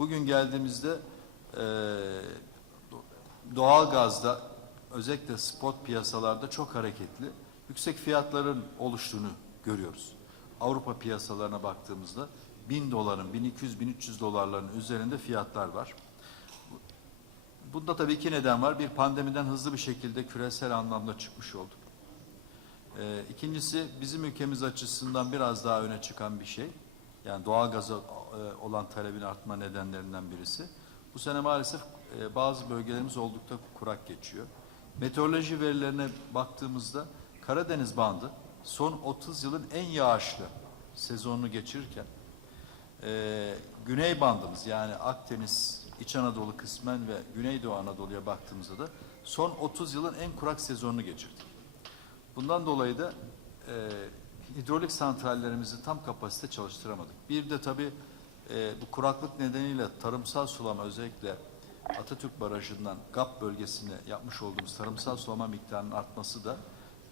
bugün geldiğimizde e, doğal gazda özellikle spot piyasalarda çok hareketli yüksek fiyatların oluştuğunu görüyoruz. Avrupa piyasalarına baktığımızda 1000 doların 1200-1300 dolarların üzerinde fiyatlar var. Bunda tabii iki neden var. Bir pandemiden hızlı bir şekilde küresel anlamda çıkmış olduk. Ee, ikincisi bizim ülkemiz açısından biraz daha öne çıkan bir şey. Yani doğal gaza e, olan talebin artma nedenlerinden birisi. Bu sene maalesef e, bazı bölgelerimiz oldukça kurak geçiyor. Meteoroloji verilerine baktığımızda Karadeniz bandı son 30 yılın en yağışlı sezonunu geçirirken e, Güney bandımız yani Akdeniz, İç Anadolu kısmen ve Güneydoğu Anadolu'ya baktığımızda da son 30 yılın en kurak sezonunu geçirdik. Bundan dolayı da e, hidrolik santrallerimizi tam kapasite çalıştıramadık. Bir de tabii e, bu kuraklık nedeniyle tarımsal sulama özellikle Atatürk Barajı'ndan GAP bölgesine yapmış olduğumuz tarımsal sulama miktarının artması da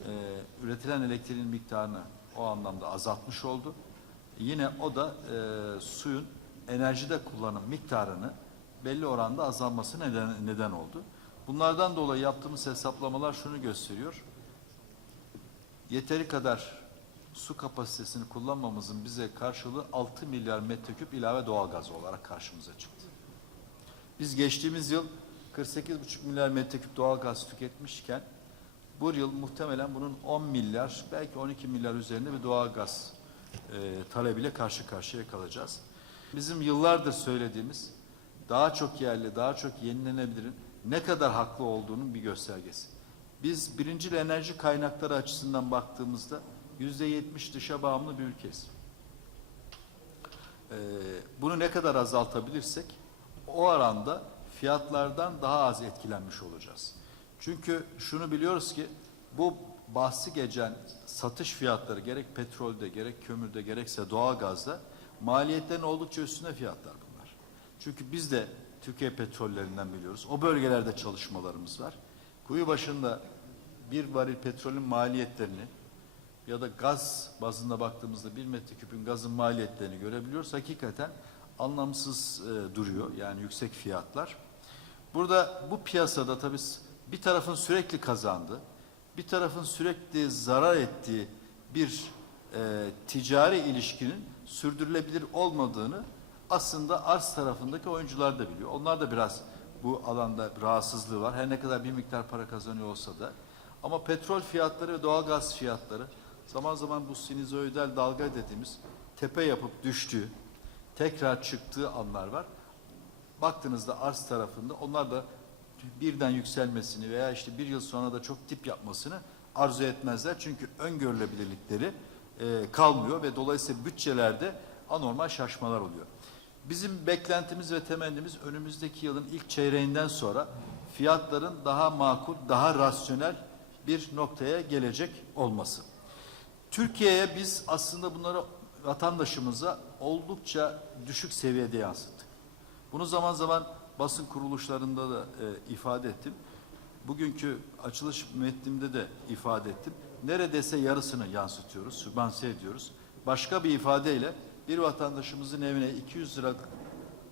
e, üretilen elektriğin miktarını o anlamda azaltmış oldu. Yine o da e, suyun enerjide kullanım miktarını belli oranda azalması neden, neden oldu. Bunlardan dolayı yaptığımız hesaplamalar şunu gösteriyor. Yeteri kadar su kapasitesini kullanmamızın bize karşılığı 6 milyar metreküp ilave doğalgaz olarak karşımıza çıktı. Biz geçtiğimiz yıl 48,5 milyar metreküp doğalgaz tüketmişken bu yıl muhtemelen bunun 10 milyar belki 12 milyar üzerinde bir doğalgaz e, talebiyle karşı karşıya kalacağız. Bizim yıllardır söylediğimiz daha çok yerli, daha çok yenilenebilirin ne kadar haklı olduğunun bir göstergesi. Biz birincil enerji kaynakları açısından baktığımızda yüzde yetmiş dışa bağımlı bir ülkeyiz. Ee, bunu ne kadar azaltabilirsek o oranda fiyatlardan daha az etkilenmiş olacağız. Çünkü şunu biliyoruz ki bu bahsi geçen satış fiyatları gerek petrolde gerek kömürde gerekse doğalgazda maliyetlerin oldukça üstüne fiyatlar bunlar. Çünkü biz de Türkiye petrollerinden biliyoruz. O bölgelerde çalışmalarımız var. Kuyu başında bir varil petrolün maliyetlerini ya da gaz bazında baktığımızda bir metreküpün gazın maliyetlerini görebiliyoruz. Hakikaten anlamsız e, duruyor yani yüksek fiyatlar. Burada bu piyasada tabii bir tarafın sürekli kazandığı, bir tarafın sürekli zarar ettiği bir e, ticari ilişkinin sürdürülebilir olmadığını aslında arz tarafındaki oyuncular da biliyor. Onlar da biraz bu alanda rahatsızlığı var. Her ne kadar bir miktar para kazanıyor olsa da. Ama petrol fiyatları ve doğalgaz fiyatları zaman zaman bu sinüzoidal dalga dediğimiz tepe yapıp düştüğü, tekrar çıktığı anlar var. Baktığınızda arz tarafında onlar da birden yükselmesini veya işte bir yıl sonra da çok dip yapmasını arzu etmezler. Çünkü öngörülebilirlikleri e, kalmıyor ve dolayısıyla bütçelerde anormal şaşmalar oluyor. Bizim beklentimiz ve temennimiz önümüzdeki yılın ilk çeyreğinden sonra fiyatların daha makul, daha rasyonel bir noktaya gelecek olması. Türkiye'ye biz aslında bunları vatandaşımıza oldukça düşük seviyede yansıttık. Bunu zaman zaman basın kuruluşlarında da e, ifade ettim. Bugünkü açılış metnimde de ifade ettim. Neredeyse yarısını yansıtıyoruz, sübvanse ediyoruz. Başka bir ifadeyle bir vatandaşımızın evine 200 lira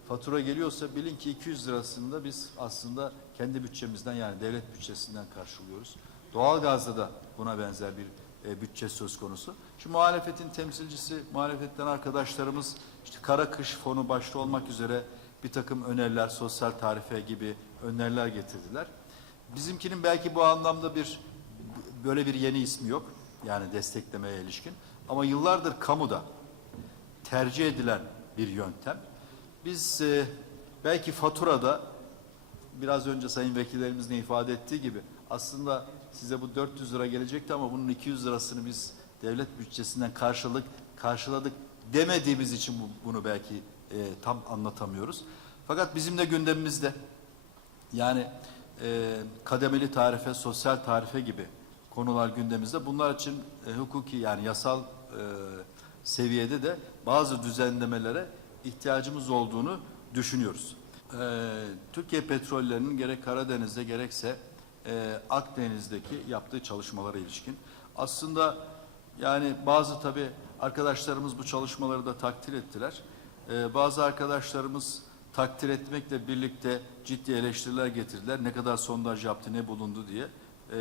fatura geliyorsa bilin ki 200 lirasını da biz aslında kendi bütçemizden yani devlet bütçesinden karşılıyoruz. Doğalgazda da buna benzer bir e, bütçe söz konusu. Şu muhalefetin temsilcisi, muhalefetten arkadaşlarımız işte kara kış fonu başta olmak üzere bir takım öneriler, sosyal tarife gibi öneriler getirdiler. Bizimkinin belki bu anlamda bir böyle bir yeni ismi yok. Yani desteklemeye ilişkin. Ama yıllardır kamuda tercih edilen bir yöntem. Biz e, belki faturada biraz önce sayın vekillerimizin ifade ettiği gibi aslında size bu 400 lira gelecekti ama bunun 200 lirasını biz devlet bütçesinden karşılık karşıladık demediğimiz için bu, bunu belki e, tam anlatamıyoruz. Fakat bizim de gündemimizde yani e, kademeli tarife, sosyal tarife gibi konular gündemimizde. Bunlar için e, hukuki yani yasal e, seviyede de bazı düzenlemelere ihtiyacımız olduğunu düşünüyoruz. E, Türkiye petrollerinin gerek Karadeniz'de gerekse e, Akdeniz'deki yaptığı çalışmalara ilişkin. Aslında yani bazı tabi arkadaşlarımız bu çalışmaları da takdir ettiler. E, bazı arkadaşlarımız takdir etmekle birlikte ciddi eleştiriler getirdiler. Ne kadar sondaj yaptı, ne bulundu diye. Ee,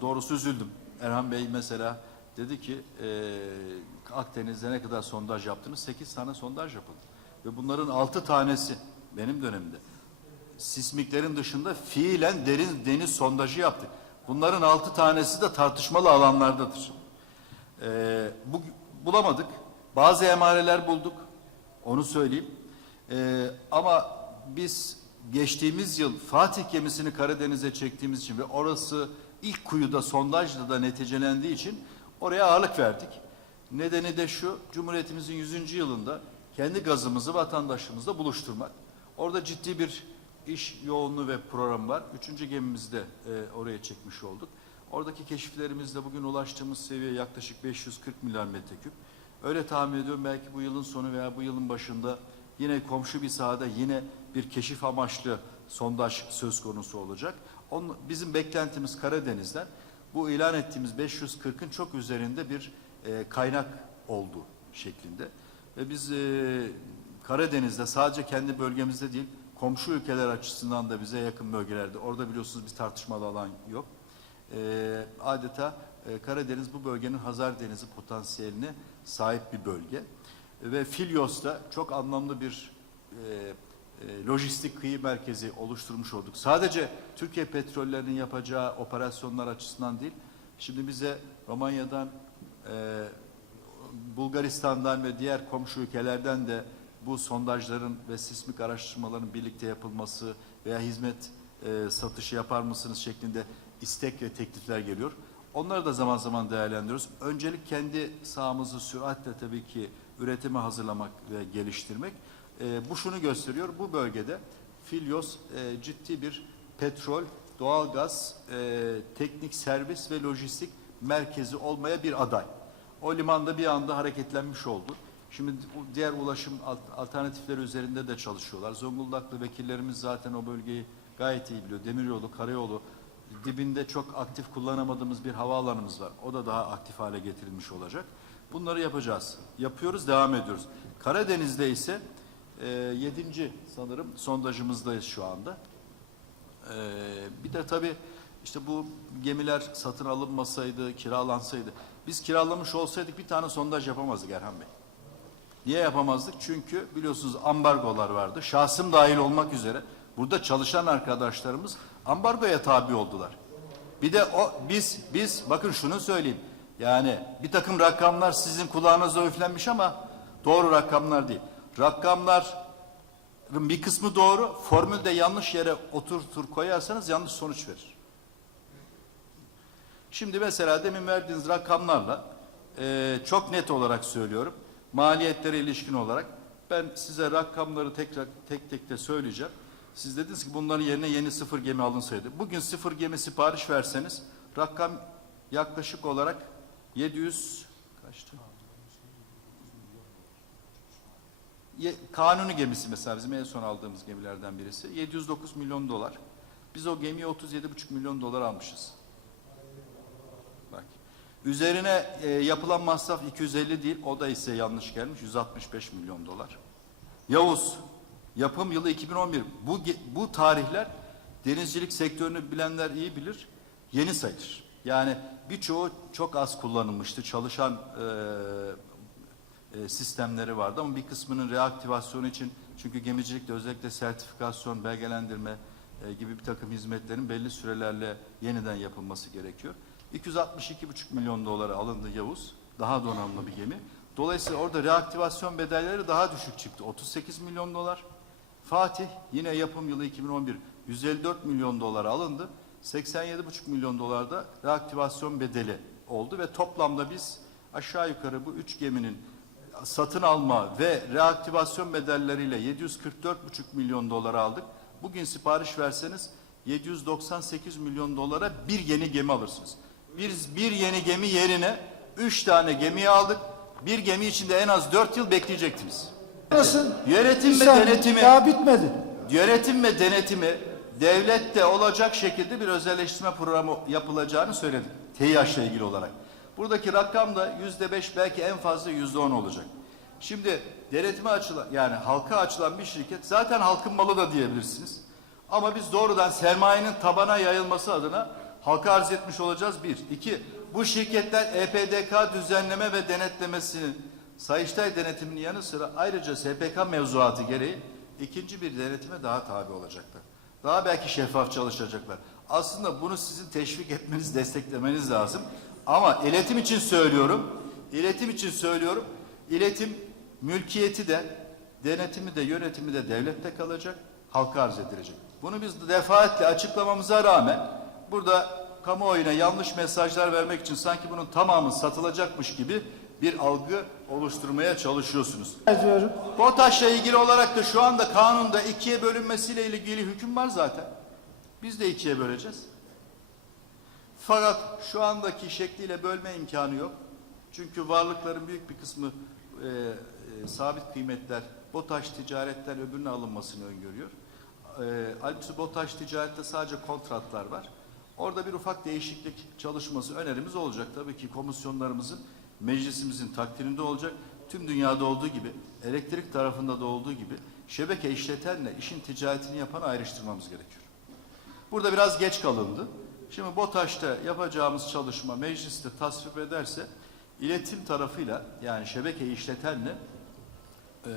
doğrusu üzüldüm. Erhan Bey mesela dedi ki e, Akdeniz'de ne kadar sondaj yaptınız? 8 tane sondaj yapıldı. Ve bunların 6 tanesi benim dönemimde sismiklerin dışında fiilen derin deniz sondajı yaptık. Bunların altı tanesi de tartışmalı alanlardadır. Ee, bu, bulamadık. Bazı emareler bulduk. Onu söyleyeyim. Ee, ama biz geçtiğimiz yıl Fatih gemisini Karadeniz'e çektiğimiz için ve orası ilk kuyuda sondajla da neticelendiği için oraya ağırlık verdik. Nedeni de şu, Cumhuriyetimizin 100. yılında kendi gazımızı vatandaşımızla buluşturmak. Orada ciddi bir iş yoğunluğu ve program var. Üçüncü gemimizi de e, oraya çekmiş olduk. Oradaki keşiflerimizle bugün ulaştığımız seviye yaklaşık 540 milyar metreküp. Öyle tahmin ediyorum belki bu yılın sonu veya bu yılın başında yine komşu bir sahada yine bir keşif amaçlı sondaj söz konusu olacak. Onun, bizim beklentimiz Karadeniz'den bu ilan ettiğimiz 540'ın çok üzerinde bir e, kaynak oldu şeklinde. Ve biz e, Karadeniz'de sadece kendi bölgemizde değil komşu ülkeler açısından da bize yakın bölgelerde orada biliyorsunuz bir tartışmalı alan yok. E, adeta e, Karadeniz bu bölgenin Hazar Denizi potansiyeline sahip bir bölge. Ve Filyos'ta çok anlamlı bir e, e, lojistik kıyı merkezi oluşturmuş olduk. Sadece Türkiye petrollerinin yapacağı operasyonlar açısından değil, şimdi bize Romanya'dan, e, Bulgaristan'dan ve diğer komşu ülkelerden de bu sondajların ve sismik araştırmaların birlikte yapılması veya hizmet e, satışı yapar mısınız şeklinde istek ve teklifler geliyor. Onları da zaman zaman değerlendiriyoruz. Öncelik kendi sahamızı süratle tabii ki üretime hazırlamak ve geliştirmek. E, bu şunu gösteriyor. Bu bölgede Filyos e, ciddi bir petrol, doğalgaz, e, teknik servis ve lojistik merkezi olmaya bir aday. O limanda bir anda hareketlenmiş oldu. Şimdi diğer ulaşım alt- alternatifleri üzerinde de çalışıyorlar. Zonguldaklı vekillerimiz zaten o bölgeyi gayet iyi biliyor. Demiryolu, karayolu, dibinde çok aktif kullanamadığımız bir havaalanımız var. O da daha aktif hale getirilmiş olacak. Bunları yapacağız. Yapıyoruz, devam ediyoruz. Karadeniz'de ise e, yedinci sanırım sondajımızdayız şu anda. Ee, bir de tabii işte bu gemiler satın alınmasaydı, kiralansaydı. Biz kiralamış olsaydık bir tane sondaj yapamazdık Erhan Bey. Niye yapamazdık? Çünkü biliyorsunuz ambargolar vardı. Şahsım dahil olmak üzere burada çalışan arkadaşlarımız ambargoya tabi oldular. Bir de o biz biz bakın şunu söyleyeyim. Yani bir takım rakamlar sizin kulağınıza üflenmiş ama doğru rakamlar değil. Rakamlar bir kısmı doğru, formülde yanlış yere oturtur koyarsanız yanlış sonuç verir. Şimdi mesela demin verdiğiniz rakamlarla e, çok net olarak söylüyorum. Maliyetlere ilişkin olarak ben size rakamları tekrar tek tek de söyleyeceğim. Siz dediniz ki bunların yerine yeni sıfır gemi alınsaydı. Bugün sıfır gemi sipariş verseniz rakam yaklaşık olarak 700 kaçtı? Kanuni gemisi mesela bizim en son aldığımız gemilerden birisi. 709 milyon dolar. Biz o gemiye 37,5 milyon dolar almışız. Üzerine e, yapılan masraf 250 değil, o da ise yanlış gelmiş 165 milyon dolar. Yavuz, yapım yılı 2011. Bu bu tarihler denizcilik sektörünü bilenler iyi bilir. Yeni sayılır. Yani birçoğu çok az kullanılmıştı. Çalışan e, e, sistemleri vardı ama bir kısmının reaktivasyonu için çünkü gemicilikte özellikle sertifikasyon, belgelendirme e, gibi bir takım hizmetlerin belli sürelerle yeniden yapılması gerekiyor. 262,5 milyon dolara alındı Yavuz. Daha donanımlı bir gemi. Dolayısıyla orada reaktivasyon bedelleri daha düşük çıktı. 38 milyon dolar. Fatih yine yapım yılı 2011 154 milyon dolara alındı. 87,5 milyon dolarda reaktivasyon bedeli oldu ve toplamda biz aşağı yukarı bu üç geminin satın alma ve reaktivasyon bedelleriyle 744,5 milyon dolar aldık. Bugün sipariş verseniz 798 milyon dolara bir yeni gemi alırsınız. Bir, bir yeni gemi yerine üç tane gemi aldık. Bir gemi içinde en az dört yıl bekleyecektiniz. Nasıl? Yönetim Bir ve saniye, denetimi Daha bitmedi. yönetim ve denetimi devlette olacak şekilde bir özelleştirme programı yapılacağını söyledik. TİH'la ilgili olarak. Buradaki rakam da yüzde beş belki en fazla yüzde on olacak. Şimdi denetime açılan yani halka açılan bir şirket zaten halkın malı da diyebilirsiniz. Ama biz doğrudan sermayenin tabana yayılması adına halka arz etmiş olacağız bir. İki, bu şirketler EPDK düzenleme ve denetlemesinin Sayıştay denetiminin yanı sıra ayrıca SPK mevzuatı gereği ikinci bir denetime daha tabi olacaklar. Daha belki şeffaf çalışacaklar. Aslında bunu sizin teşvik etmeniz, desteklemeniz lazım. Ama iletim için söylüyorum, iletim için söylüyorum, iletim mülkiyeti de, denetimi de, yönetimi de devlette kalacak, halka arz edilecek. Bunu biz defaatle açıklamamıza rağmen burada kamuoyuna yanlış mesajlar vermek için sanki bunun tamamı satılacakmış gibi bir algı oluşturmaya çalışıyorsunuz. ediyorum. BOTAŞ'la ilgili olarak da şu anda kanunda ikiye bölünmesiyle ilgili hüküm var zaten. Biz de ikiye böleceğiz. Fakat şu andaki şekliyle bölme imkanı yok. Çünkü varlıkların büyük bir kısmı e, e, sabit kıymetler BOTAŞ ticaretten öbürüne alınmasını öngörüyor. E, halbuki BOTAŞ ticarette sadece kontratlar var. Orada bir ufak değişiklik çalışması önerimiz olacak. Tabii ki komisyonlarımızın meclisimizin takdirinde olacak. Tüm dünyada olduğu gibi, elektrik tarafında da olduğu gibi şebeke işletenle işin ticaretini yapan ayrıştırmamız gerekiyor. Burada biraz geç kalındı. Şimdi BOTAŞ'ta yapacağımız çalışma mecliste tasvip ederse iletim tarafıyla yani şebeke işletenle e,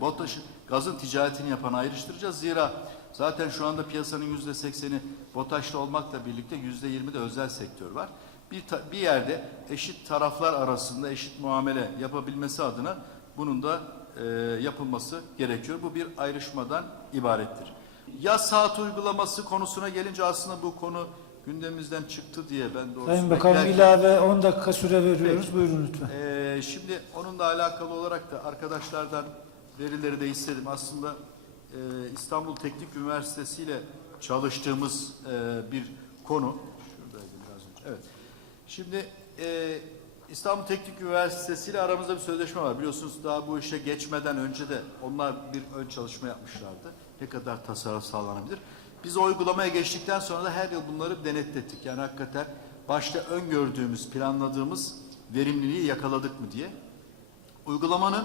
BOTAŞ'ın gazın ticaretini yapan ayrıştıracağız. Zira zaten şu anda piyasanın yüzde sekseni BOTAŞ'ta olmakla birlikte yüzde yirmi de özel sektör var. Bir, bir yerde eşit taraflar arasında eşit muamele yapabilmesi adına bunun da e, yapılması gerekiyor. Bu bir ayrışmadan ibarettir. Yaz saat uygulaması konusuna gelince aslında bu konu gündemimizden çıktı diye ben doğrusu Sayın Bakanım ilave 10 dakika süre veriyoruz. Peki. Buyurun lütfen. ee, şimdi onunla alakalı olarak da arkadaşlardan verileri de istedim. Aslında e, İstanbul Teknik Üniversitesi ile çalıştığımız e, bir konu. Biraz önce. Evet. Şimdi e, İstanbul Teknik Üniversitesi ile aramızda bir sözleşme var. Biliyorsunuz daha bu işe geçmeden önce de onlar bir ön çalışma yapmışlardı. Ne kadar tasarruf sağlanabilir? Biz uygulamaya geçtikten sonra da her yıl bunları denetlettik. Yani hakikaten başta öngördüğümüz, planladığımız verimliliği yakaladık mı diye. Uygulamanın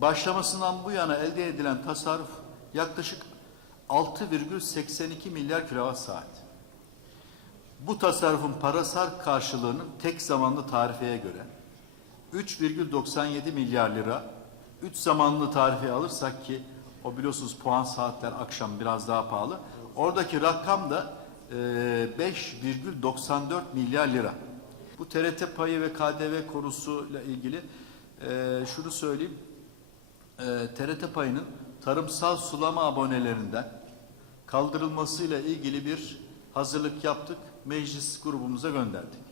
başlamasından bu yana elde edilen tasarruf yaklaşık 6,82 milyar kilowatt saat. Bu tasarrufun parasal karşılığının tek zamanlı tarifeye göre 3,97 milyar lira 3 zamanlı tarifeye alırsak ki o biliyorsunuz puan saatler akşam biraz daha pahalı. Oradaki rakam da e, 5,94 milyar lira. Bu TRT payı ve KDV konusuyla ilgili e, şunu söyleyeyim. E, TRT payının tarımsal sulama abonelerinden kaldırılmasıyla ilgili bir hazırlık yaptık. Meclis grubumuza gönderdik.